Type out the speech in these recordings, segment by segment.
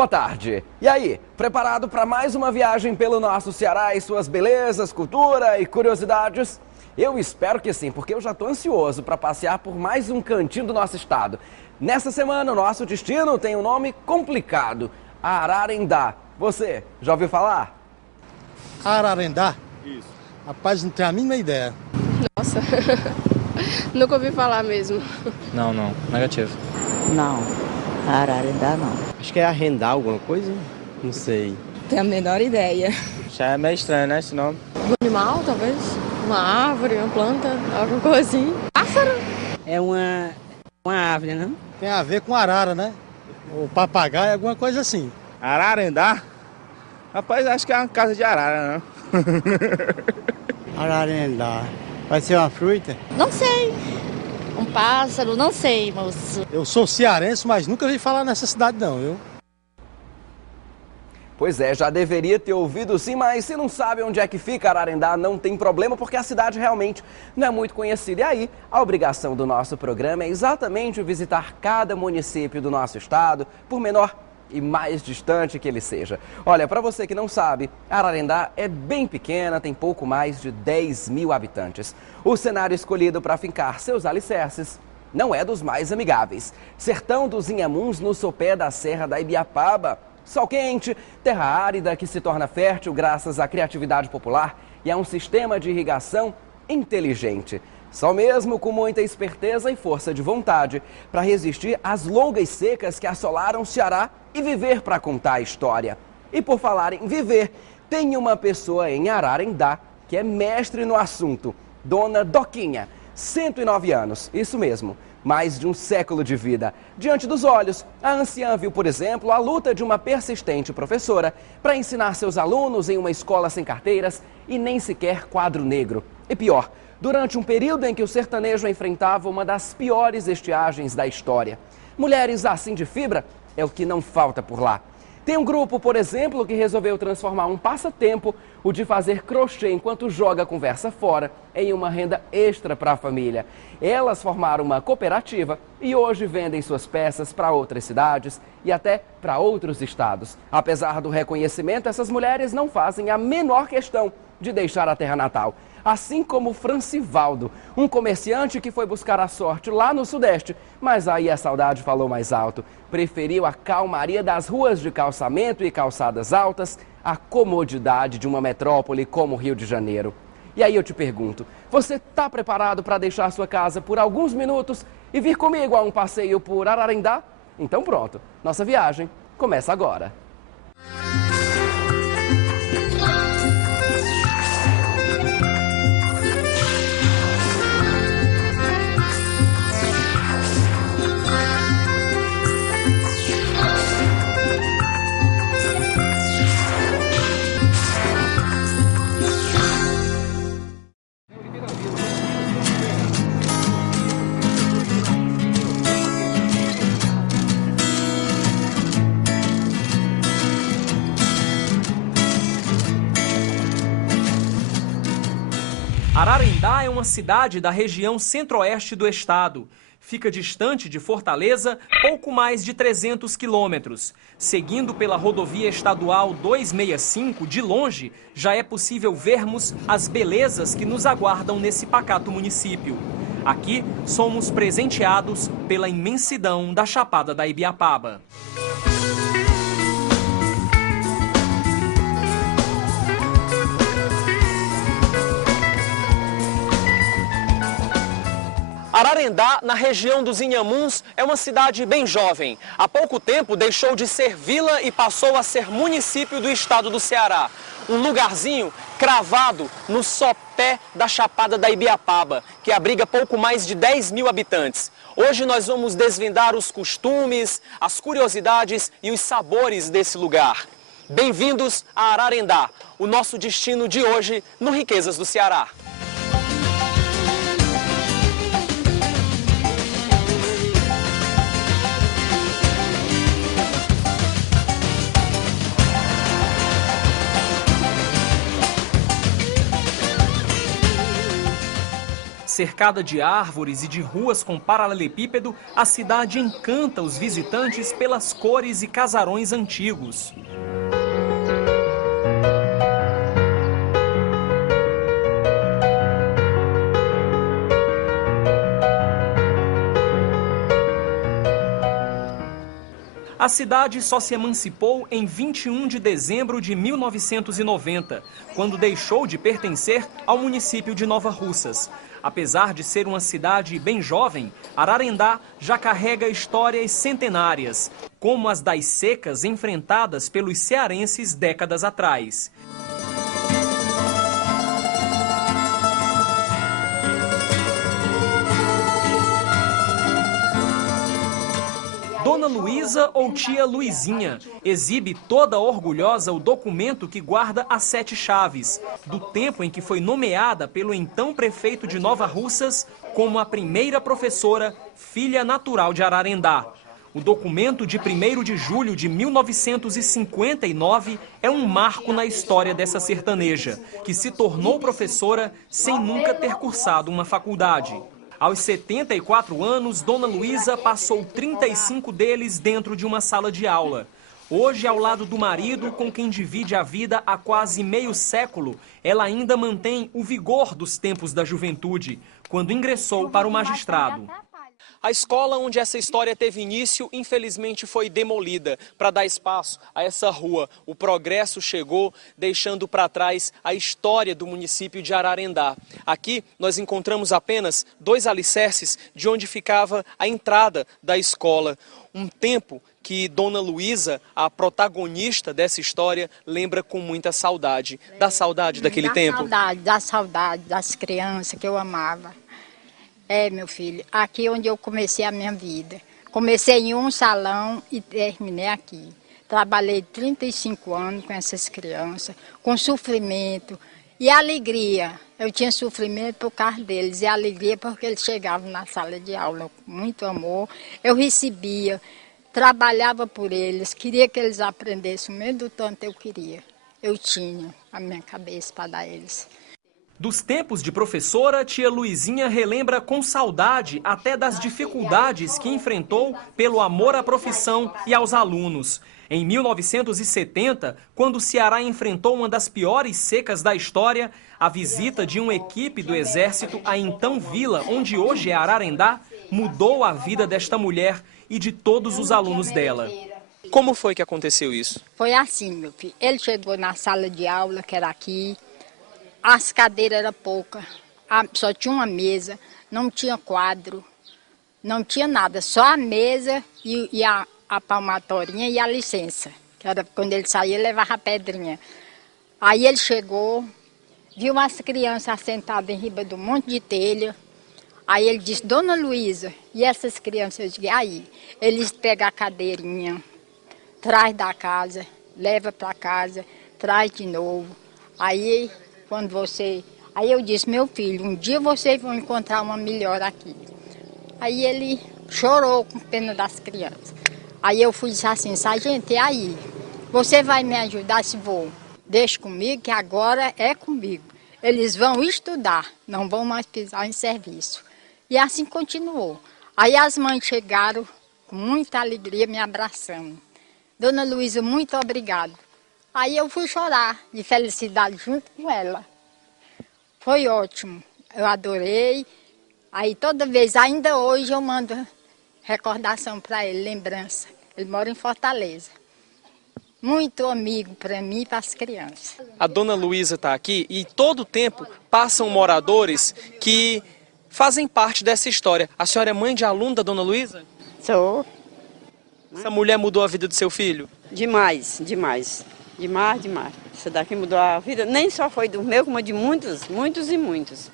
Boa tarde. E aí, preparado para mais uma viagem pelo nosso Ceará e suas belezas, cultura e curiosidades? Eu espero que sim, porque eu já estou ansioso para passear por mais um cantinho do nosso estado. Nessa semana, o nosso destino tem um nome complicado, Ararendá. Você já ouviu falar? Ararendá? Isso. Rapaz, não tenho a mínima ideia. Nossa, nunca ouvi falar mesmo. Não, negativo. Não, Ararendá não. Acho que é arrendar alguma coisa, não sei. Tenho a menor ideia. Já é meio estranho, né, esse nome? Um animal, talvez? Uma árvore, uma planta, alguma coisa assim. Pássaro? É uma árvore, não? Tem a ver com arara, né? O papagaio, alguma coisa assim. Ararendá? Rapaz, acho que é uma casa de arara, né? Ararendá. Vai ser uma fruta? Não sei. Um pássaro, não sei, moço. Eu sou cearense, mas nunca vi falar nessa cidade não, viu? Pois é, já deveria ter ouvido sim, mas se não sabe onde é que fica Ararendá, não tem problema, porque a cidade realmente não é muito conhecida. E aí, a obrigação do nosso programa é exatamente visitar cada município do nosso estado, por menor e mais distante que ele seja. Olha, para você que não sabe, Ararendá é bem pequena, tem pouco mais de 10 mil habitantes. O cenário escolhido para fincar seus alicerces não é dos mais amigáveis. Sertão dos Inhamuns, no sopé da Serra da Ibiapaba. Sol quente, terra árida que se torna fértil graças à criatividade popular e a um sistema de irrigação inteligente. Só mesmo com muita esperteza e força de vontade para resistir às longas secas que assolaram o Ceará e viver para contar a história. E por falar em viver, tem uma pessoa em Ararendá que é mestre no assunto, Dona Doquinha, 109 anos, isso mesmo. Mais de um século de vida. Diante dos olhos, a anciã viu, por exemplo, a luta de uma persistente professora para ensinar seus alunos em uma escola sem carteiras e nem sequer quadro negro. E pior, durante um período em que o sertanejo enfrentava uma das piores estiagens da história. Mulheres assim de fibra é o que não falta por lá. Tem um grupo, por exemplo, que resolveu transformar um passatempo, o de fazer crochê enquanto joga a conversa fora, em uma renda extra para a família. Elas formaram uma cooperativa e hoje vendem suas peças para outras cidades e até para outros estados. Apesar do reconhecimento, essas mulheres não fazem a menor questão de deixar a terra natal. Assim como Francivaldo, um comerciante que foi buscar a sorte lá no Sudeste, mas aí a saudade falou mais alto. Preferiu a calmaria das ruas de calçamento e calçadas altas, à comodidade de uma metrópole como o Rio de Janeiro. E aí eu te pergunto, você está preparado para deixar sua casa por alguns minutos e vir comigo a um passeio por Ararendá? Então pronto, nossa viagem começa agora. Ararendá é uma cidade da região centro-oeste do estado. Fica distante de Fortaleza, pouco mais de 300 quilômetros. Seguindo pela rodovia estadual 265, de longe, já é possível vermos as belezas que nos aguardam nesse pacato município. Aqui, somos presenteados pela imensidão da Chapada da Ibiapaba. Ararendá, na região dos Inhamuns, é uma cidade bem jovem. Há pouco tempo deixou de ser vila e passou a ser município do estado do Ceará. Um lugarzinho cravado no sopé da Chapada da Ibiapaba, que abriga pouco mais de 10 mil habitantes. Hoje nós vamos desvendar os costumes, as curiosidades e os sabores desse lugar. Bem-vindos a Ararendá, o nosso destino de hoje no Riquezas do Ceará. Cercada de árvores e de ruas com paralelepípedo, a cidade encanta os visitantes pelas cores e casarões antigos. A cidade só se emancipou em 21 de dezembro de 1990, quando deixou de pertencer ao município de Nova Russas. Apesar de ser uma cidade bem jovem, Ararendá já carrega histórias centenárias, como as das secas enfrentadas pelos cearenses décadas atrás. Dona Luísa ou tia Luizinha exibe toda orgulhosa o documento que guarda as 7 chaves, do tempo em que foi nomeada pelo então prefeito de Nova Russas como a primeira professora, filha natural de Ararendá. O documento de 1º de julho de 1959 é um marco na história dessa sertaneja, que se tornou professora sem nunca ter cursado uma faculdade. Aos 74 anos, Dona Luísa passou 35 deles dentro de uma sala de aula. Hoje, ao lado do marido, com quem divide a vida há quase meio século, ela ainda mantém o vigor dos tempos da juventude, quando ingressou para o magistrado. A escola onde essa história teve início, infelizmente, foi demolida. Para dar espaço a essa rua, o progresso chegou, deixando para trás a história do município de Ararendá. Aqui nós encontramos apenas 2 alicerces de onde ficava a entrada da escola. Um tempo que Dona Luísa, a protagonista dessa história, lembra com muita saudade. Dá saudade daquele tempo? Dá saudade das crianças que eu amava. É, meu filho, aqui onde eu comecei a minha vida. Comecei em um salão e terminei aqui. Trabalhei 35 anos com essas crianças, com sofrimento e alegria. Eu tinha sofrimento por causa deles e alegria porque eles chegavam na sala de aula com muito amor. Eu recebia, trabalhava por eles, queria que eles aprendessem o mesmo do tanto eu queria. Eu tinha a minha cabeça para dar a eles. Dos tempos de professora, tia Luizinha relembra com saudade até das dificuldades que enfrentou pelo amor à profissão e aos alunos. Em 1970, quando o Ceará enfrentou uma das piores secas da história, a visita de uma equipe do Exército à então vila, onde hoje é Ararendá, mudou a vida desta mulher e de todos os alunos dela. Como foi que aconteceu isso? Foi assim, meu filho. Ele chegou na sala de aula, que era aqui. As cadeiras eram poucas, só tinha uma mesa, não tinha quadro, não tinha nada, só a mesa e a palmatorinha e a licença, que era quando ele saía, ele levava a pedrinha. Aí ele chegou, viu umas crianças sentadas em riba de um monte de telha, aí ele disse, Dona Luísa, e essas crianças? Eu disse, aí, eles pegam a cadeirinha, traz da casa, leva para casa, traz de novo, aí... Aí eu disse, meu filho, um dia vocês vão encontrar uma melhor aqui. Aí ele chorou com pena das crianças. Aí eu fui e disse assim, sargento, e aí? Você vai me ajudar se vou? Deixa comigo, que agora é comigo. Eles vão estudar, não vão mais pisar em serviço. E assim continuou. Aí as mães chegaram com muita alegria me abraçando. Dona Luísa, muito obrigada. Aí eu fui chorar de felicidade junto com ela. Foi ótimo, eu adorei. Aí toda vez, ainda hoje eu mando recordação para ele, lembrança. Ele mora em Fortaleza. Muito amigo para mim e para as crianças. A Dona Luísa está aqui e todo tempo passam moradores que fazem parte dessa história. A senhora é mãe de aluno da Dona Luísa? Sou. Essa mulher mudou a vida do seu filho? Demais, demais. Demais, demais. Isso daqui mudou a vida, nem só foi do meu, como de muitos, muitos e muitos.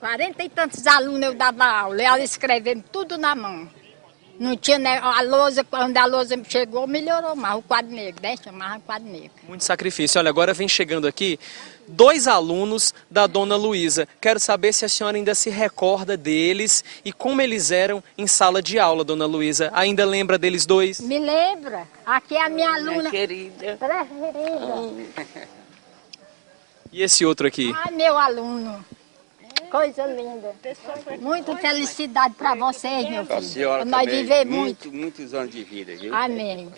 40 e tantos alunos eu dava aula, ela escrevendo tudo na mão. Não tinha, né, a lousa, quando a lousa chegou, melhorou mais, o quadro negro, né? Chamava quadro negro. Muito sacrifício. Olha, agora vem chegando aqui 2 alunos da Dona Luísa. Quero saber se a senhora ainda se recorda deles e como eles eram em sala de aula, Dona Luísa. Ainda lembra deles 2? Me lembra? Aqui é a minha aluna Querida. preferida. E esse outro aqui? Ai, meu aluno. Coisa linda. Muita felicidade para vocês, meu filho. A senhora nós também, viver muito. muitos anos de vida, viu? Amém.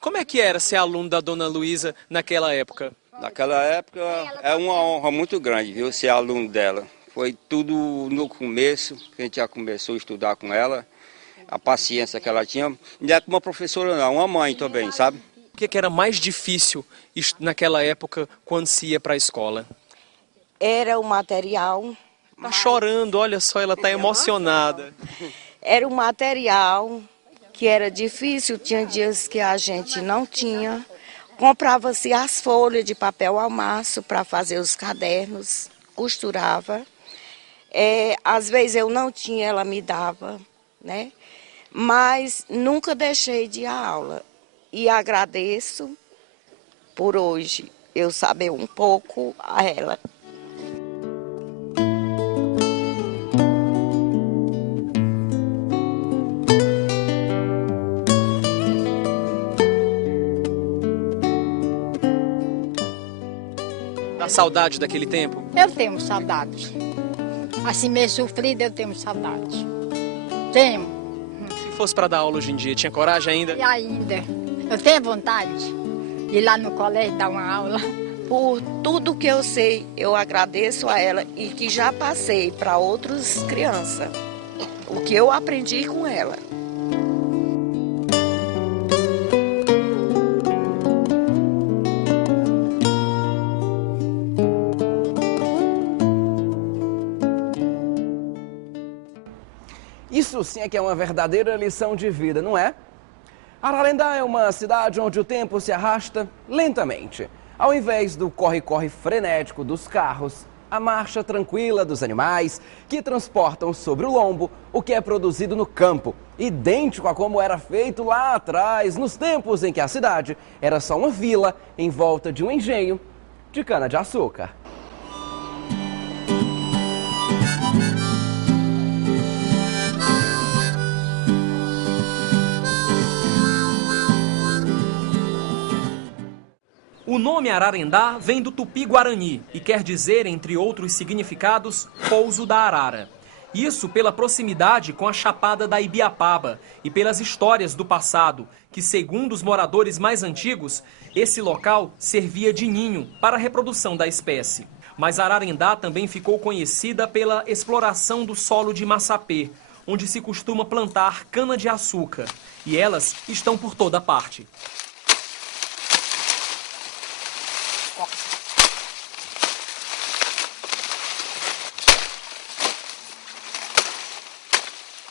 Como é que era ser aluno da Dona Luísa naquela época? Naquela época é uma honra muito grande, viu, ser aluno dela. Foi tudo no começo, que a gente já começou a estudar com ela, a paciência que ela tinha. Não é como uma professora não, uma mãe também, sabe? O que era mais difícil naquela época quando se ia para a escola? Era o material. Tá chorando, olha só, ela tá emocionada. Era o material que era difícil, tinha dias que a gente não tinha. Comprava-se as folhas de papel ao maço para fazer os cadernos, costurava. Às vezes eu não tinha, ela me dava, né? Mas nunca deixei de ir à aula. E agradeço por hoje eu saber um pouco a ela. Dá saudade daquele tempo? Eu tenho saudade. Assim meio sofrida, eu tenho saudade. Tenho. Se fosse para dar aula hoje em dia, tinha coragem ainda? E ainda. Eu tenho vontade de ir lá no colégio dar uma aula. Por tudo que eu sei, eu agradeço a ela e que já passei para outras crianças. O que eu aprendi com ela. Isso sim é que é uma verdadeira lição de vida, não é? Ararendá é uma cidade onde o tempo se arrasta lentamente. Ao invés do corre-corre frenético dos carros, a marcha tranquila dos animais que transportam sobre o lombo o que é produzido no campo, idêntico a como era feito lá atrás, nos tempos em que a cidade era só uma vila em volta de um engenho de cana-de-açúcar. O nome Ararendá vem do tupi-guarani e quer dizer, entre outros significados, pouso da arara. Isso pela proximidade com a Chapada da Ibiapaba e pelas histórias do passado, que, segundo os moradores mais antigos, esse local servia de ninho para a reprodução da espécie. Mas Ararendá também ficou conhecida pela exploração do solo de Massapê, onde se costuma plantar cana-de-açúcar, e elas estão por toda parte.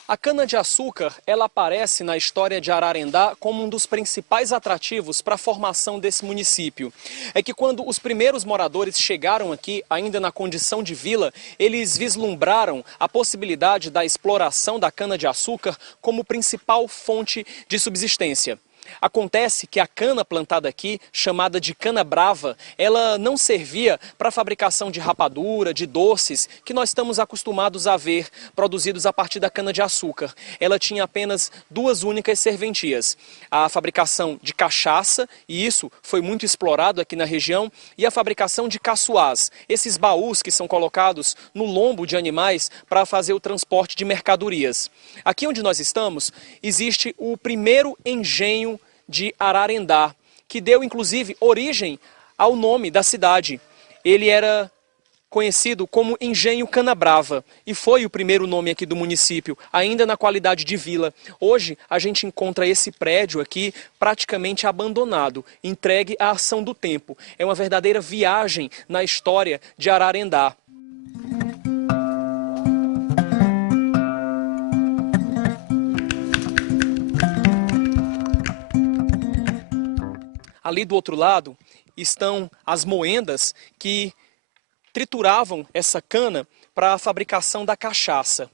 A cana-de-açúcar, ela aparece na história de Ararendá como um dos principais atrativos para a formação desse município. É que quando os primeiros moradores chegaram aqui, ainda na condição de vila, eles vislumbraram a possibilidade da exploração da cana-de-açúcar como principal fonte de subsistência. Acontece que a cana plantada aqui, chamada de cana brava, ela não servia para a fabricação de rapadura, de doces, que nós estamos acostumados a ver produzidos a partir da cana-de-açúcar. Ela tinha apenas duas únicas serventias: a fabricação de cachaça, e isso foi muito explorado aqui na região, e a fabricação de caçoás, esses baús que são colocados no lombo de animais para fazer o transporte de mercadorias. Aqui onde nós estamos, existe o primeiro engenho de Ararendá, que deu inclusive origem ao nome da cidade. Ele era conhecido como Engenho Canabrava e foi o primeiro nome aqui do município, ainda na qualidade de vila. Hoje a gente encontra esse prédio aqui praticamente abandonado, entregue à ação do tempo. É uma verdadeira viagem na história de Ararendá. Ali do outro lado estão as moendas que trituravam essa cana para a fabricação da cachaça.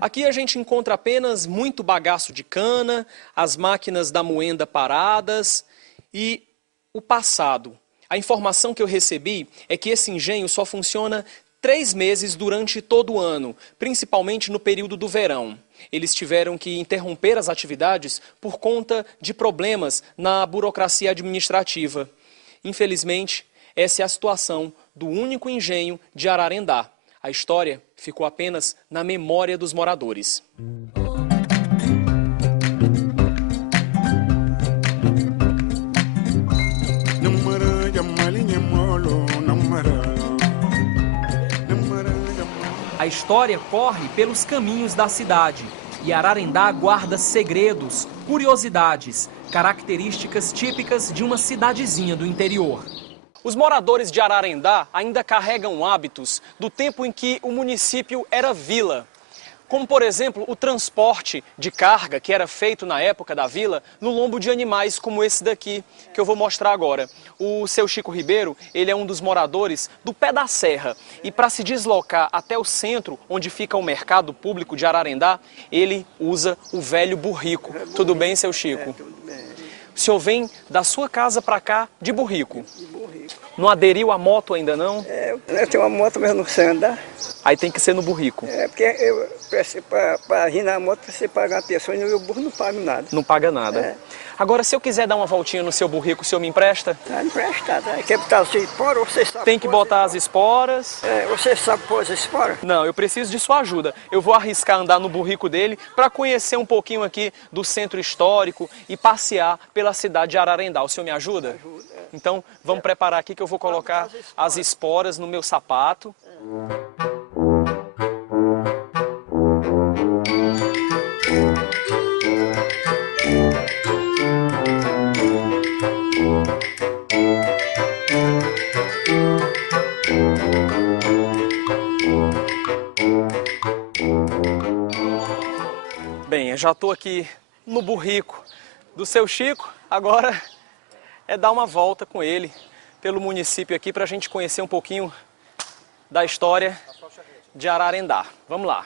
Aqui a gente encontra apenas muito bagaço de cana, as máquinas da moenda paradas e o passado. A informação que eu recebi é que esse engenho só funciona 3 meses durante todo o ano, principalmente no período do verão. Eles tiveram que interromper as atividades por conta de problemas na burocracia administrativa. Infelizmente, essa é a situação do único engenho de Ararendá. A história ficou apenas na memória dos moradores. A história corre pelos caminhos da cidade e Ararendá guarda segredos, curiosidades, características típicas de uma cidadezinha do interior. Os moradores de Ararendá ainda carregam hábitos do tempo em que o município era vila. Como, por exemplo, o transporte de carga que era feito na época da vila no lombo de animais como esse daqui, que eu vou mostrar agora. O seu Chico Ribeiro, ele é um dos moradores do Pé da Serra. E para se deslocar até o centro, onde fica o mercado público de Ararendá, ele usa o velho burrico. Tudo bem, seu Chico? Tudo bem. O senhor vem da sua casa para cá de burrico? De burrico. Não aderiu à moto ainda não? Eu tenho uma moto, mas eu não sei andar. Aí tem que ser no burrico. Porque para vir na moto, você paga uma pessoa e o burro não paga nada. Não paga nada. Agora, se eu quiser dar uma voltinha no seu burrico, o senhor me empresta? Emprestado. Quer botar as esporas ou você sabe? Tem que botar as esporas. Você sabe pôr as esporas? Não, eu preciso de sua ajuda. Eu vou arriscar andar no burrico dele para conhecer um pouquinho aqui do centro histórico e passear pela cidade de Ararendá. O senhor me ajuda? Ajuda. Então, vamos preparar aqui que eu vou colocar as esporas no meu sapato. Bem, eu já estou aqui no burrico do seu Chico, agora é dar uma volta com ele pelo município aqui para a gente conhecer um pouquinho da história de Ararendá. Vamos lá.